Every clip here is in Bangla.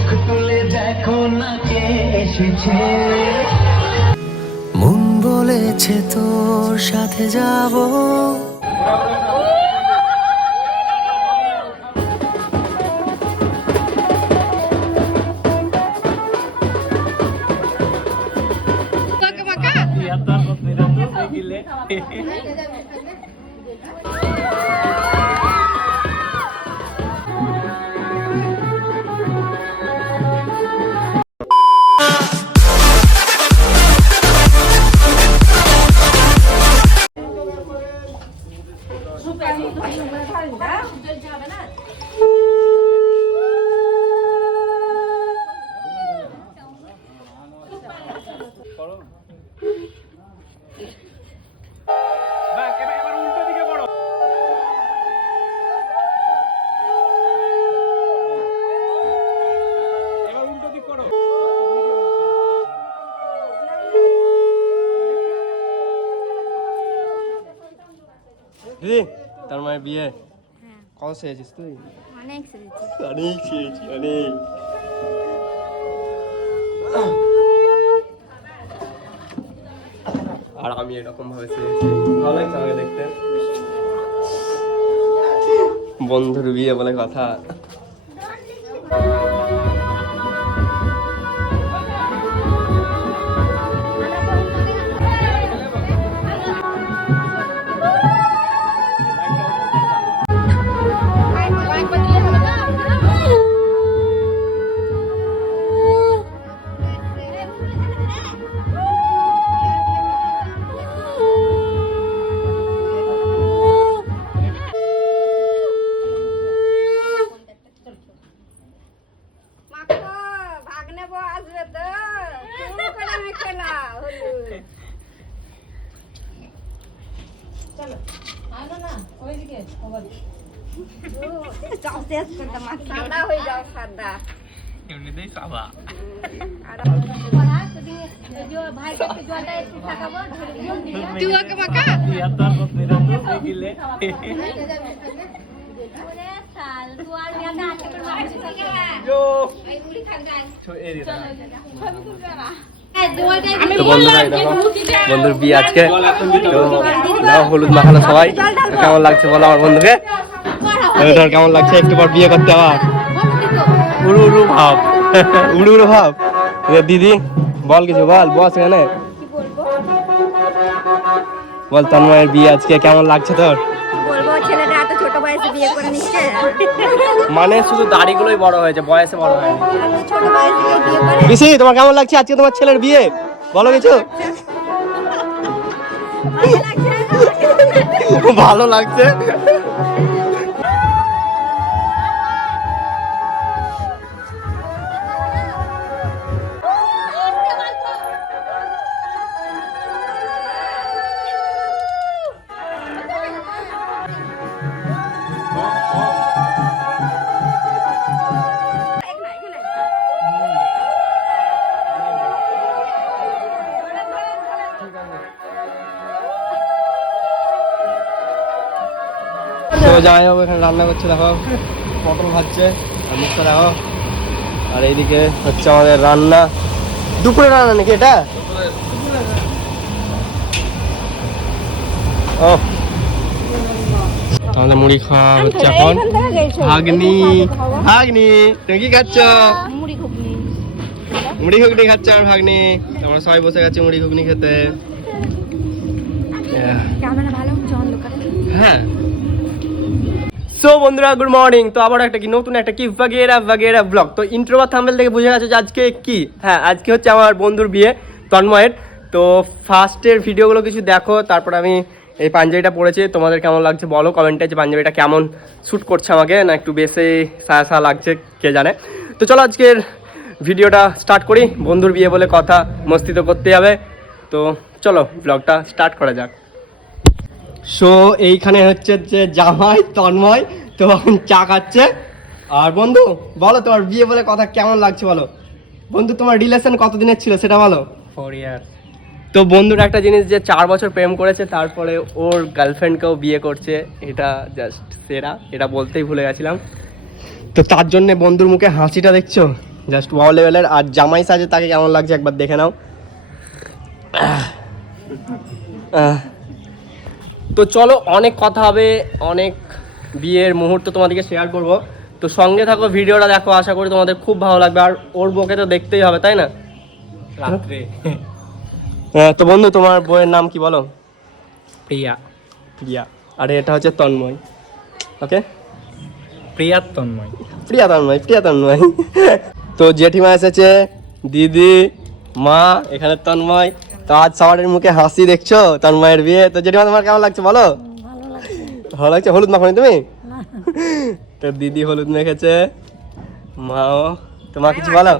চোখ তুলে দেখো না কে এসেছে। মন বলেছে তোর সাথে যাব। মায়ের বিয়ে? কত চেয়েছিস তুই? অনেক সেরেছি অনেক আর আমি এরকম ভাবে ভালো লাগছে আমাকে দেখতে। বন্ধুর বিয়ে বলে কথা। তো বন্ধুরা দেখো বন্ধুর বিয়ে আজকে। তো দাও হলুদ মাখানো সবাই। কেমন লাগছে বলো আমার বন্ধুকে? ধর কেমন লাগছে একটু পর বিয়ে করতে আবার? উড়ু উড়ু ভাব। উড়ু উড়ু ভাব। দিদি বল কিছু বল বস এখানে। বল তন্ময়ের বিয়ে আজকে কেমন লাগছে তোর? বিয়ে করে নিচ্ছে। মানে শুধু দাড়িগুলোই বড় হয়েছে বয়সে বড় হয়নি। ছোট বয়সে বিয়ে করে। পিসি তোমার কেমন লাগছে আজকে তোমার ছেলের বিয়ে? বলো কিছু। ভালো লাগছে। জামাই বাবু এখানে রান্না করছে দেখো। পটল ভাজছে আর মুখটা দেখো। আর এইদিকে হচ্ছে আমাদের রান্না। দুপুরে রান্না নাকি এটা? ও। আমাদের মুড়ি খাওয়া হচ্ছে এখন। ভাগ্নি। ভাগ্নি তুমি কি খাচ্ছ? মুড়ি ঘুগনি। মুড়ি ঘুগনি খাচ্ছে আর ভাগ্নি? আমরা সবাই বসে গেছি মুড়ি ঘুগনি খেতে। সো বন্ধুরা গুড মর্নিং তো আবার একটা কি, নতুন একটা কি বাগেরা বাগেরা ব্লগ তো ইন্ট্রো বা থাম্বেল থেকে বুঝে গেছো যে আজকে কি? হ্যাঁ আজকে হচ্ছে আমার বন্ধুর বিয়ে, তন্ময়ের। তো ফার্স্টের ভিডিওগুলো কিছু দেখো, তারপর আমি এই পাঞ্জাবিটা পরেছি তোমাদের কেমন লাগছে বলো কমেন্টে যে পাঞ্জাবিটা কেমন শ্যুট করছে আমাকে, না একটু বেশি সায়া সায়া লাগছে, কে জানে। তো চলো আজকের ভিডিওটা স্টার্ট করি। বন্ধুর বিয়ে বলে কথা মস্তি তো করতে হবে। তো চলো ব্লগটা স্টার্ট করা যাক। সো এইখানে হচ্ছে যে জামাই তন্ময় তো এখন চা খাচ্ছে। আর বন্ধু বলো তোমার বিয়ে বলে কথা কেমন লাগছে বলো? বন্ধু তোমার রিলেশন কতদিনের ছিল সেটা বলো? ফোর ইয়ার তো বন্ধুর একটা জিনিস যে চার বছর প্রেম করেছে তারপরে ওর গার্লফ্রেন্ডকেও বিয়ে করছে এটা জাস্ট সেরা এটা বলতেই ভুলে গেছিলাম। তো তার জন্যে বন্ধুর মুখে হাসিটা দেখছ? জাস্ট ওয়াও লেভেলের আর জামাই সাজে তাকে কেমন লাগছে একবার দেখে নাও। তো চলো অনেক কথা হবে অনেক বিয়ের মুহূর্ত তোমাদেরকে শেয়ার করব। তো সঙ্গে থাকো ভিডিওটা দেখো আশা করি তোমাদের খুব ভালো লাগবে। আর ওর বউকে তো দেখতেই হবে তাই না? রাত্রে। হ্যাঁ তো বন্ধু তোমার বইয়ের নাম কি বলো? প্রিয়া। প্রিয়া। আর এটা হচ্ছে তন্ময়। ওকে? প্রিয়া তন্ময়। প্রিয়া তন্ময় প্রিয়া তন্ময়। তো জেঠিমা এসেছে দিদি মা এখানে তন্ময়। তো আজ সবার মুখে হাসি দেখছ? তন্ময়ের বিয়ে। তো জেঠিমা তোমার কেমন লাগছে বলো? ভালো লাগছে। হলুদ মাখনি তুমি? তোর দিদি হলুদ মেখেছে। মাও তোমার কিছু বলো?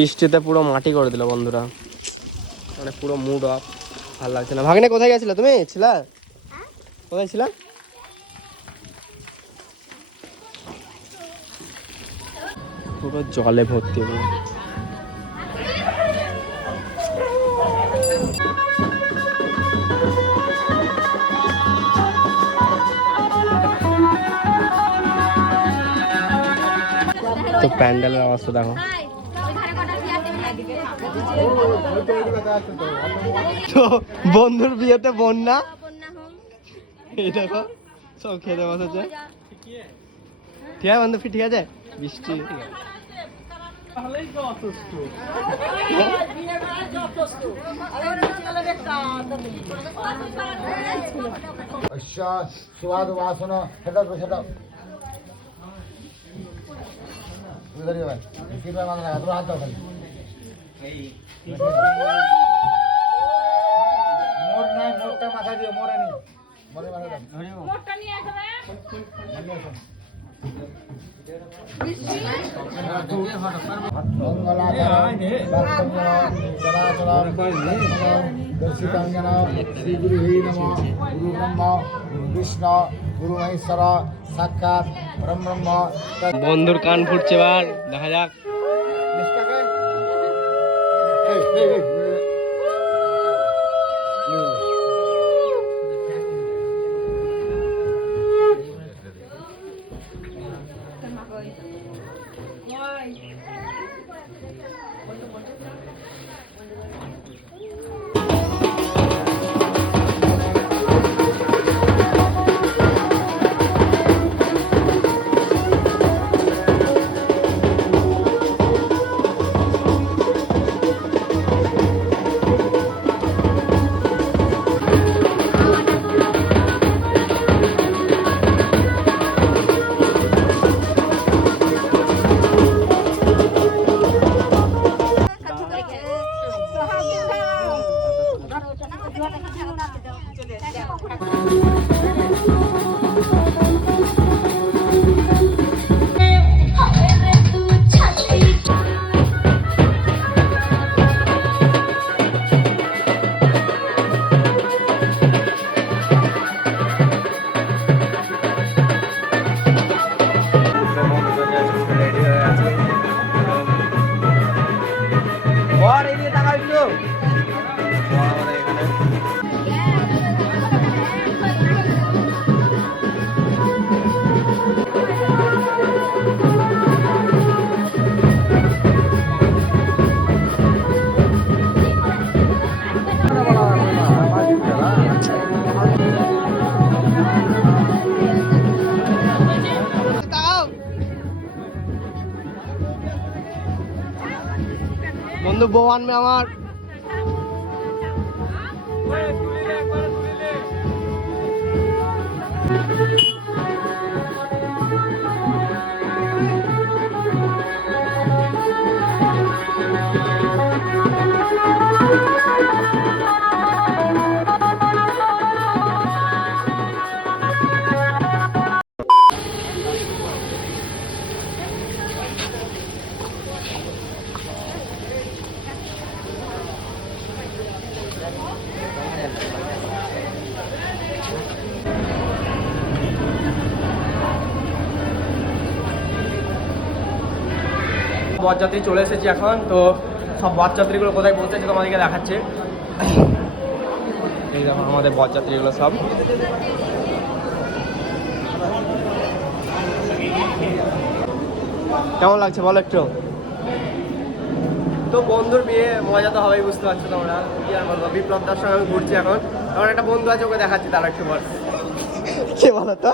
বৃষ্টিতে পুরো মাটি করে দিল বন্ধুরা। মানে পুরো মুড অফ ভালো লাগছে না। ভাগ্নে, কোথায় গেছিলে তুমি? ছিলা? কোথায় ছিলা? পুরো জলে ভর্তি পুরো তো প্যান্ডেলের অবস্থা দেখো। তো বন্ধুর বিয়েতে বন্যা? এই দেখো সব খেতে বসেছে ঠিক আছে বান্ধবী ঠিক আছে? বৃষ্টি। আচ্ছা, স্বাদ বাসনা, সেটা সেটা। ভাই? হাত মোর নাই মোরটা মাথা দিও মোরে নেই মোরে মাথা দাও মোটটা নিয়ে আসো না দর্শিতাঞ্জন শ্রী গুরু হি নম গুরু গুরু মহেশ্বর সাক্ষাৎ ব্রহ্ম বন্ধুর কান ফুটছে এবার দেখা যাক এই এই বর এদিকে তাকাও একটু। আনবে আমার বরযাত্রী চলে এসেছি এখন। তো সব বরযাত্রীগুলো কোথায় পৌঁছেছে তোমাদেরকে দেখাচ্ছে। এই দেখো আমাদের বরযাত্রীগুলো সব। কেমন লাগছে বলো একটু? তো বন্ধুর বিয়ে মজা তো হবেই বুঝতে পারছ তোমরা। কি আর বলব বিপ্লব দার সঙ্গে আমি ঘুরছি এখন। আমার একটা বন্ধু আছে ওকে দেখাচ্ছি তার একটু পর। কে বলো তো?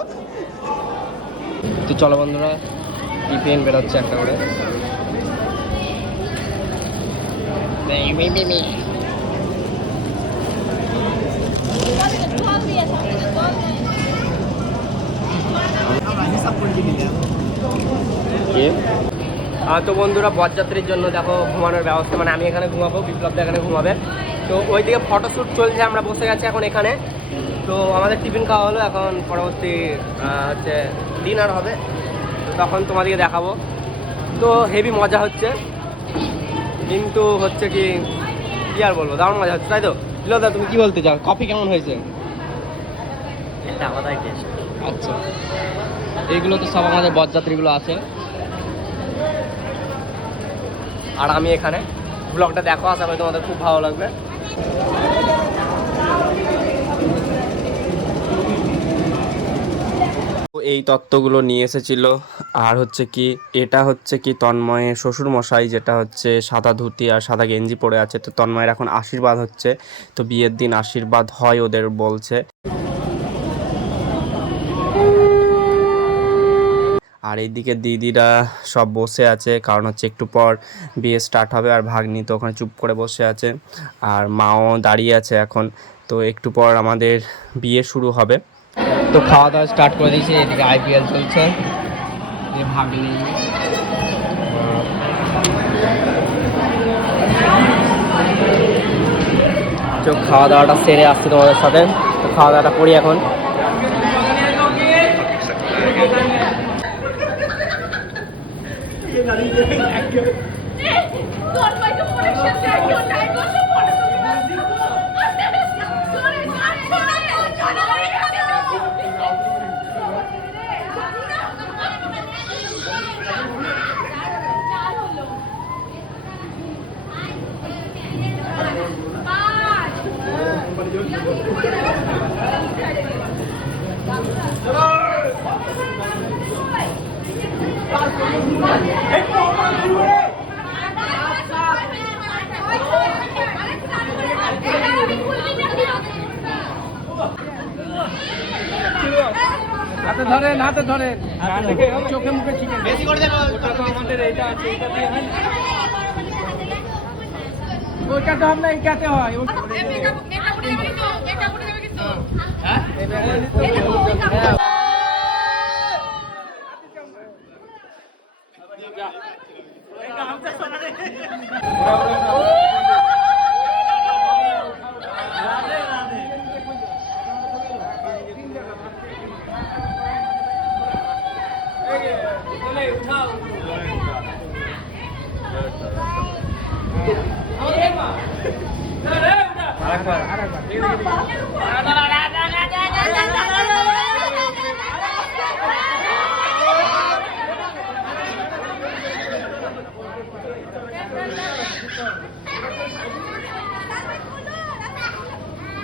তো চলো বন্ধুরা টিফিন বেরোচ্ছে একটা করে। তো বন্ধুরা, বরযাত্রীর জন্য দেখো ঘুমানোর ব্যবস্থা মানে আমি এখানে ঘুমাবো, বিপ্লবদা এখানে ঘুমাবে। তো ওইদিকে ফটোশ্যুট চলছে, আমরা বসে গেছি এখন এখানে। তো আমাদের টিফিন খাওয়া হলো, এখন পরবর্তী হচ্ছে ডিনার হবে। তখন তোমাদেরকে দেখাবো। তো হেভি মজা হচ্ছে। কিন্তু হচ্ছে কি কি আর বলব? দারুণ মজা হচ্ছে তাই তো? দা তুমি কি বলতে চাও? কফি কেমন হয়েছে? আচ্ছা। এইগুলো তো সব আমাদের বরযাত্রীগুলো আছে। আর আমি এখানে। ব্লগটা দেখো আশা করি তোমাদের খুব ভালো লাগবে। এই তত্ত্বগুলো নিয়ে এসেছিল। আর হচ্ছে কি, এটা হচ্ছে কি তন্ময়ের শ্বশুর মশাই যেটা হচ্ছে সাদা ধুতি আর সাদা গেঞ্জি পরে আছে। তো তন্ময়ের এখন আশীর্বাদ হচ্ছে। তো বিয়ের দিন আশীর্বাদ হয় ওদের বলছে। আর এইদিকে দিদিরা সব বসে আছে। কারণ হচ্ছে একটু পর বিয়ে স্টার্ট হবে আর ভাগ্নি তো ওখানে চুপ করে বসে আছে। আর মাও দাঁড়িয়ে আছে এখন। তো একটু পর আমাদের বিয়ে শুরু হবে। তো খাওয়া দাওয়া স্টার্ট করে দিয়েছি এদিকে আইপিএল চলছে। ভাগলি তো খাওয়া দাওয়াটা সেরে আসছে তোমাদের সাথে। তো খাওয়া দাওয়াটা করি এখন। দাঁড়িয়ে হাতে ধরেন হাতে ধরেন। চোখে মুখে বেশি করে দেবো আমাদের এইটা আছে এটা দিয়ে। ওইটা তো আমরা এইটাতে হয় ছেলেকে কেউ নেই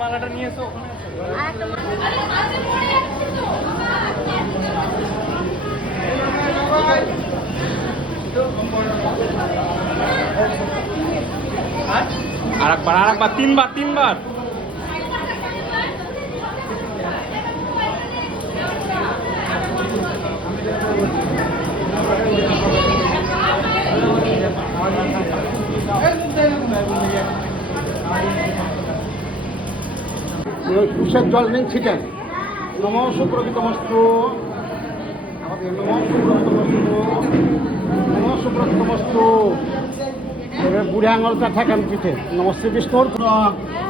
মালাটা নিয়ে এসো ওখানে আর একবার আর একবার তিনবার তিনবার কুশের জল নেই ছিটেন নম সুপ্রকৃতমস্তু আমাদের নম সুপ্রকৃতমস্তু নম সুপ্রকৃতমস্তু এবার বুড়ে আঙুলটা ঠেকান পিঠে। নমস্তে বিষ্ণুর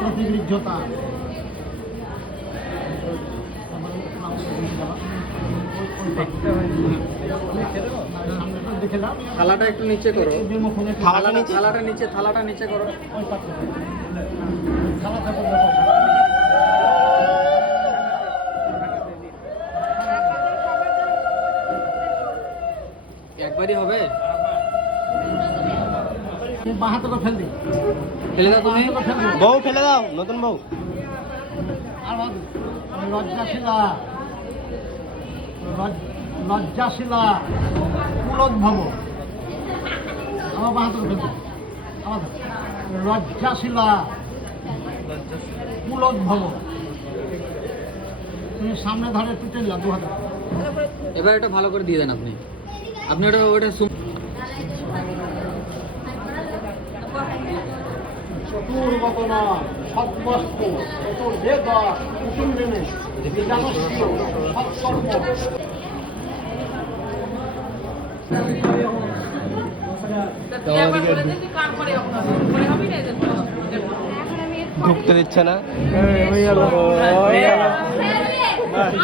প্রতিবিদ্ধতা। দেখে থালাটা একটু নিচে করো। বিমুখে থালাটা নিচে থালাটা নিচে থালাটা নিচে করো। একবারই হবে? ফেল দাও তুমি। বউ ফেলে দাও নতুন বউ। লজ্জাশীলা। লজ্জাশীলা। কুলোদ্ভব আমার আমার হাতে। লজ্জাশীলা। কুলোদ্ভব তুমি সামনে ধরে টুটে দু হাতে। এবার এটা ভালো করে দিয়ে দেন আপনি। আপনি ওটা সৎকর্ম ঢুকতে দিচ্ছে না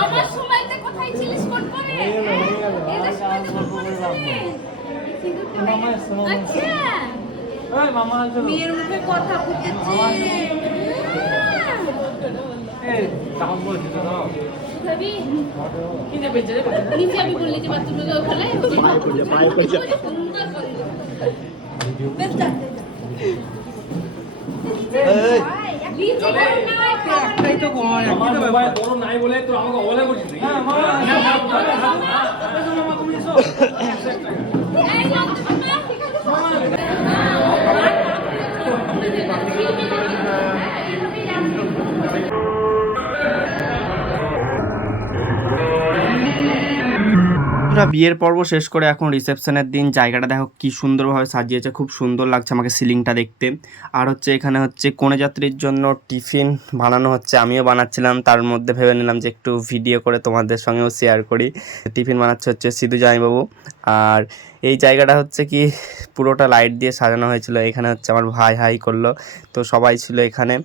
আমার সময়তে কোথায় ছিলিস কোন করে এদের সময় তো কোন করে যাবে আচ্ছা মেয়ের মুখে কথা ফুটেছে ভাবি নিচে আমি বললি যে বাথরুমে যাও ওখানে পায়ে পড়ে পায়ে পড়ে সুন্দর করে বেশ যা লিচি একটাই তো ঘর একটাই তো নাই বলে তো আমাকে করছিস হ্যাঁ Thank you. বন্ধুরা বিয়ের পর্ব শেষ করে এখন রিসেপশনের দিন। জায়গাটা দেখো কি সুন্দরভাবে সাজিয়েছে, খুব সুন্দর লাগছে আমাকে সিলিংটা দেখতে। আর হচ্ছে এখানে হচ্ছে কনে যাত্রীর জন্য টিফিন বানানো হচ্ছে, আমিও বানাচ্ছিলাম। তার মধ্যে ভেবে নিলাম যে একটু ভিডিও করে তোমাদের সঙ্গেও শেয়ার করি। টিফিন বানাচ্ছে হচ্ছে সিধু জামাইবাবু। আর এই জায়গাটা হচ্ছে কি, পুরোটা লাইট দিয়ে সাজানো হয়েছিল। এখানে হচ্ছে আমার ভাই হাই করল। তো সবাই ছিল এখানে।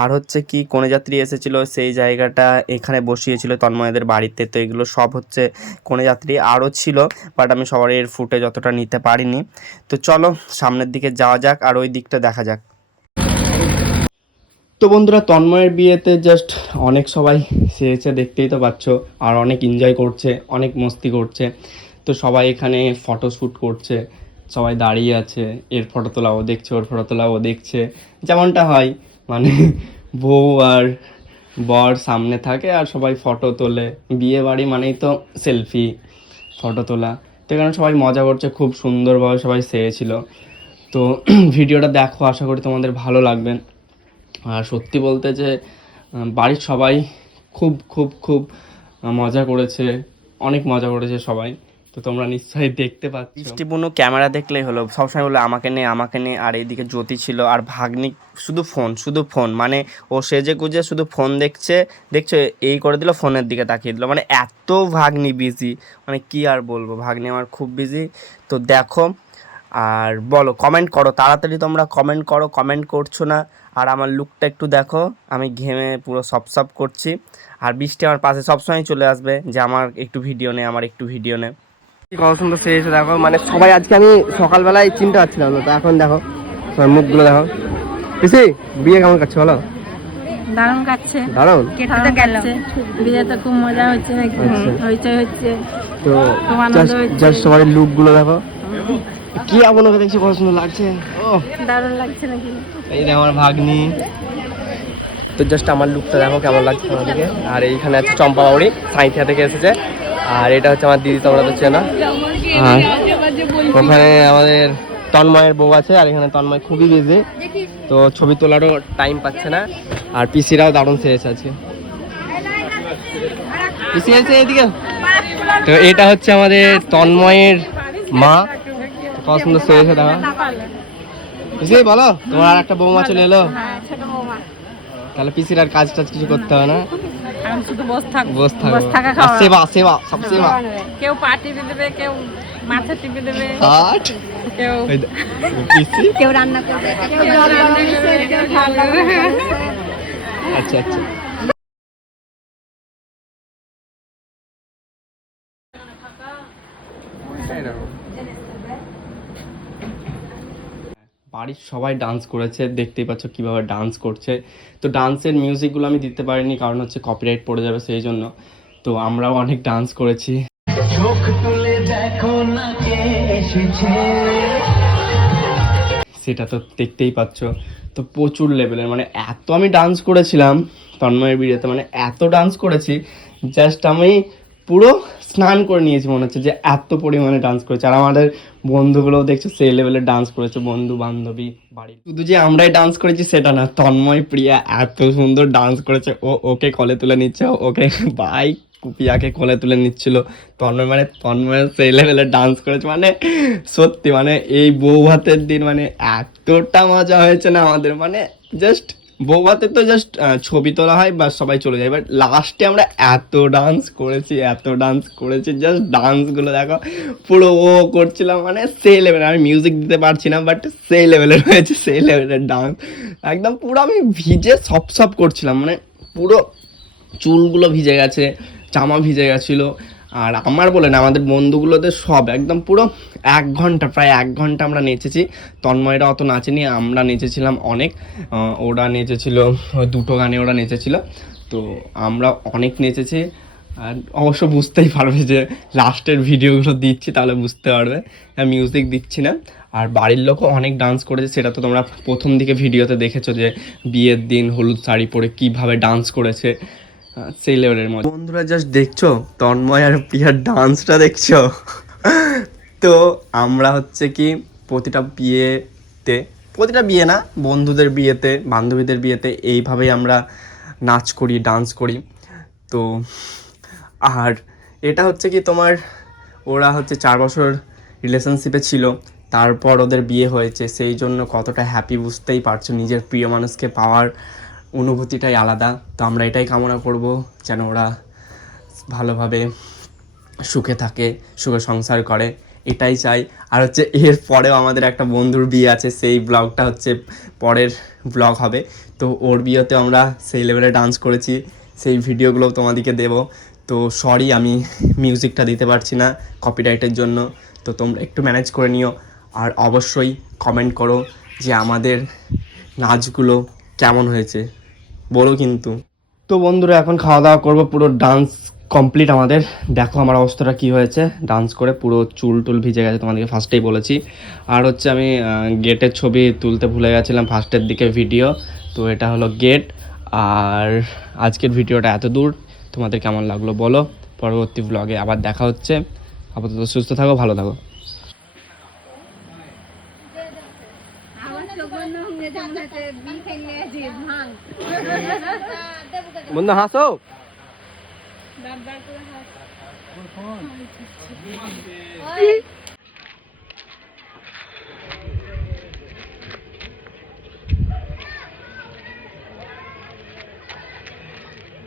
আর হচ্ছে কি কোনে যাত্রী এসেছিল সেই জায়গাটা এখানে বসিয়েছিল তন্ময়দের বাড়িতে, তো এগুলো সব হচ্ছে কোনো যাত্রী আরও ছিল বাট আমি সবার এর ফুটে যতটা নিতে পারিনি। তো চলো, সামনের দিকে যাওয়া যাক আর ওই দিকটা দেখা যাক। তো বন্ধুরা, তন্ময়ের বিয়েতে জাস্ট অনেক সবাই সেরেছে দেখতেই তো পাচ্ছ, আর অনেক এনজয় করছে, অনেক মস্তি করছে। তো সবাই এখানে ফটো শ্যুট করছে, সবাই দাঁড়িয়ে আছে, এর ফটো তোলা ও দেখছে, ওর ফটো তোলা ও দেখছে, যেমনটা হয়। মানে বউ আর বর সামনে থাকে আর সবাই ফটো তোলে। বিয়ে বাড়ি মানেই তো সেলফি ফটো তোলা। তো এখানে সবাই মজা করছে, খুব সুন্দরভাবে সবাই সেরেছিল। তো ভিডিওটা দেখো, আশা করি তোমাদের ভালো লাগবে। আর সত্যি বলতে যে বাড়ির সবাই খুব খুব খুব মজা করেছে, অনেক মজা করেছে সবাই। তো তোমরা নিশ্চয়ই দেখতে পাচ্ছ। বৃষ্টিপূর্ণ ক্যামেরা দেখলেই হলো, সবসময় বলে আমাকে নে আমাকে নে। আর এইদিকে জ্যোতি ছিল, আর ভাগ্নি শুধু ফোন শুধু ফোন মানে ও সেজে গুজে শুধু ফোন দেখছে, দেখছ, এই করে দিল ফোনের দিকে তাকিয়ে দিল। মানে এত ভাগ্নি বিজি মানে কি আর বলব, ভাগ্নি আমার খুব বিজি তো দেখো, আর বলো কমেন্ট করো, তাড়াতাড়ি তোমরা কমেন্ট করো কমেন্ট করছ না। আর আমার লুকটা একটু দেখো, আমি ঘেমে পুরো সপ সপ করছি। আর বৃষ্টি আমার পাশে সবসময় চলে আসবে যে আমার একটু ভিডিও নে, আমার একটু ভিডিও নে। কত সুন্দর সে দেখো মানে সবাই আজকে আমি সকালবেলায় চিনতে পারছিলাম না তো এখন দেখো মুখগুলো দেখো। পিসি বিয়ে কেমন কাটছে বলো? দারুণ কাটছে। দারুণ? কেটে তো গেল। বিয়েতে খুব মজা হচ্ছে আচ্ছা। হইচই হচ্ছে। তো জাস্ট হচ্ছে। জাস্ট সবার লুকগুলো দেখো। কি এমন ওকে দেখছি কত সুন্দর লাগছে। ও দারুণ লাগছে নাকি? এই যে আমার ভাগ্নি। তো জাস্ট আমার লুকটা দেখো কেমন লাগছে আমাদেরকে আর এইখানে আছে চম্পা বাউরি সাঁইথিয়া থেকে এসেছে। আর এটা হচ্ছে আমার দিদি তোমরা তো চেনা। আর ওখানে আমাদের তন্ময়ের বউ আছে আর এখানে তন্ময় খুবই বিজি তো ছবি তোলারও টাইম পাচ্ছে না আর পিসিরাও দারুণ সেরেছে আছে পিসি আছে এদিকে। তো এটা হচ্ছে আমাদের তন্ময়ের মা। কত সুন্দর সেরেছে দেখা। পিসি বলো তোমার আর একটা বৌমা চলে এলো। হ্যাঁ তাহলে পিসির আর কাজ টাজ কিছু করতে হবে না। শুধু বস থাকব। বস থাকো বস থাকা আর খাওয়া সেবা সেবা সব। সেবা কেউ পার্টি টিপে দেবে কেউ মাথা টিপে দেবে। আট কেউ কেউ রান্না করবে কেউ করবে। আচ্ছা আচ্ছা। বাড়ির সবাই ডান্স করেছে দেখতেই পাচ্ছ কীভাবে ডান্স করছে। তো ডান্সের মিউজিকগুলো আমি দিতে পারিনি কারণ হচ্ছে কপিরাইট পড়ে যাবে সেই জন্য। তো আমরাও অনেক ডান্স করেছি। চোখ তুলে দেখো না কে এসেছে। সেটা তো দেখতেই পাচ্ছ। তো প্রচুর লেভেলের মানে এত আমি ডান্স করেছিলাম তন্ময়ের বিয়েতে মানে এত ডান্স করেছি জাস্ট আমি পুরো স্নান করে নিয়েছি, মনে হচ্ছে যে এত পরিমাণে ডান্স করেছে। আর আমাদের বন্ধুগুলোও দেখছ, সেই লেভেলে ডান্স করেছে, বন্ধু বান্ধবী, বাড়ির। শুধু যে আমরাই ডান্স করেছি, সেটা না, তন্ময়, প্রিয়া এত সুন্দর ডান্স করেছে। ও, ওকে কলে তুলে নিচ্ছে ওকে বাইক কুপিয়াকে কোলে তুলে নিচ্ছিল। তন্ময় মানে তন্ময় সেই লেভেলে ডান্স করেছে মানে সত্যি মানে এই বউ ভাতের দিন মানে এতটা মজা হয়েছে না আমাদের মানে জাস্ট বউ ভাতে তো জাস্ট ছবি তোলা হয় বা সবাই চলে যায় বাট লাস্টে আমরা এত ডান্স করেছি, এত ডান্স করেছি জাস্ট ডান্সগুলো দেখো, পুরো ও করছিলাম মানে সেই লেভেলের আমি মিউজিক দিতে পারছি না বাট সেই লেভেলের হয়েছে, সেই লেভেলের ডান্স একদম পুরো আমি ভিজে সব সব করছিলাম মানে পুরো চুলগুলো ভিজে গেছে, জামা ভিজে গেছিল আর আমার বলে না, আমাদের বন্ধুগুলোতে সব একদম পুরো এক ঘণ্টা, প্রায় এক ঘণ্টা আমরা নেচেছি। তন্ময়রা অত নাচেনি, আমরা নেচেছিলাম অনেক। ওরা নেচেছিল দুটো গানে ওরা নেচেছিল। তো আমরা অনেক নেচেছি। আর অবশ্য বুঝতেই পারবে যে, লাস্টের ভিডিওগুলো দিচ্ছি, তাহলে বুঝতে পারবে। মিউজিক দিচ্ছি না। আর বাড়ির লোকও অনেক ডান্স করেছে, সেটা তো তোমরা প্রথম দিকে ভিডিওতে দেখেছ যে, বিয়ের দিন হলুদ শাড়ি পরে কীভাবে ডান্স করেছে। সেই লেভেলের মধ্যে। বন্ধুরা জাস্ট দেখছ? তন্ময় আর প্রিয়ার ডান্সটা দেখছ? তো আমরা হচ্ছে কি, প্রতিটা বিয়েতে, প্রতিটা বিয়ে না, বন্ধুদের বিয়েতে, বান্ধবীদের বিয়েতে এইভাবেই আমরা নাচ করি ডান্স করি। তো, আর এটা হচ্ছে কি তোমার, ওরা হচ্ছে চার বছর রিলেশনশিপে ছিল, তারপর ওদের বিয়ে হয়েছে, সেই জন্য কতটা হ্যাপি বুঝতেই পারছ, নিজের প্রিয় মানুষকে পাওয়ার অনুভূতিটাই আলাদা। তো আমরা এটাই কামনা করব যেন ওরা ভালোভাবে সুখে থাকে, সুখে সংসার করে। এটাই চাই। আর হচ্ছে এর পরেও আমাদের একটা বন্ধুর বিয়ে আছে, সেই ব্লগটা হচ্ছে পরের ব্লগ হবে। তো ওর বিয়েতে আমরা সেই লেভেলে ডান্স করেছি, সেই ভিডিওগুলো তোমাদেরকে দেব। তো সরি আমি মিউজিকটা দিতে পারছি না কপিরাইটের জন্য। তো তোমরা একটু ম্যানেজ করে নিও। আর অবশ্যই কমেন্ট করো যে আমাদের নাচগুলো কেমন হয়েছে। বলো কিন্তু। তো বন্ধুরা, এখন খাওয়া দাওয়া করব, পুরো ডান্স কমপ্লিট আমাদের। দেখো আমার অবস্থাটা কি হয়েছে। ডান্স করে পুরো চুল টুল ভিজে গেছে, তোমাদেরকে ফার্স্টেই বলেছি। আর হচ্ছে আমি গেটের ছবি তুলতে ভুলে গেছিলাম ফার্স্টের দিকে ভিডিও তো এটা হলো গেট আর আজকের ভিডিওটা এত দূর। তোমাদের কেমন লাগল বলো। পরবর্তী ব্লগে আবার দেখা হচ্ছে। আপাতত সুস্থ থাকো, ভালো থাকো আমার চোখ বন্ধ হয়ে গেছে মনে হচ্ছে বি খেলে আছি বন্ধু হাসো।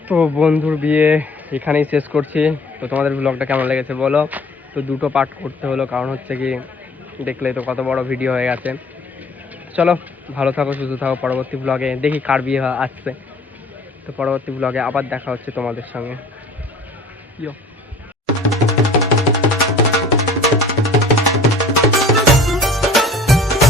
তো বন্ধুর বিয়ে এখানেই শেষ করছি। তো তোমাদের ব্লগটা কেমন লেগেছে বলো? তো দুটো পার্ট করতে হলো, কারণ হচ্ছে কি দেখলে তো কত বড় ভিডিও হয়ে গেছে। চলো ভালো থাকো, সুস্থ থাকো। পরবর্তী ব্লগে দেখি কার বিয়ে আসছে তো পরবর্তী ব্লগে আবার দেখা হচ্ছে তোমাদের সঙ্গে। ইয়ো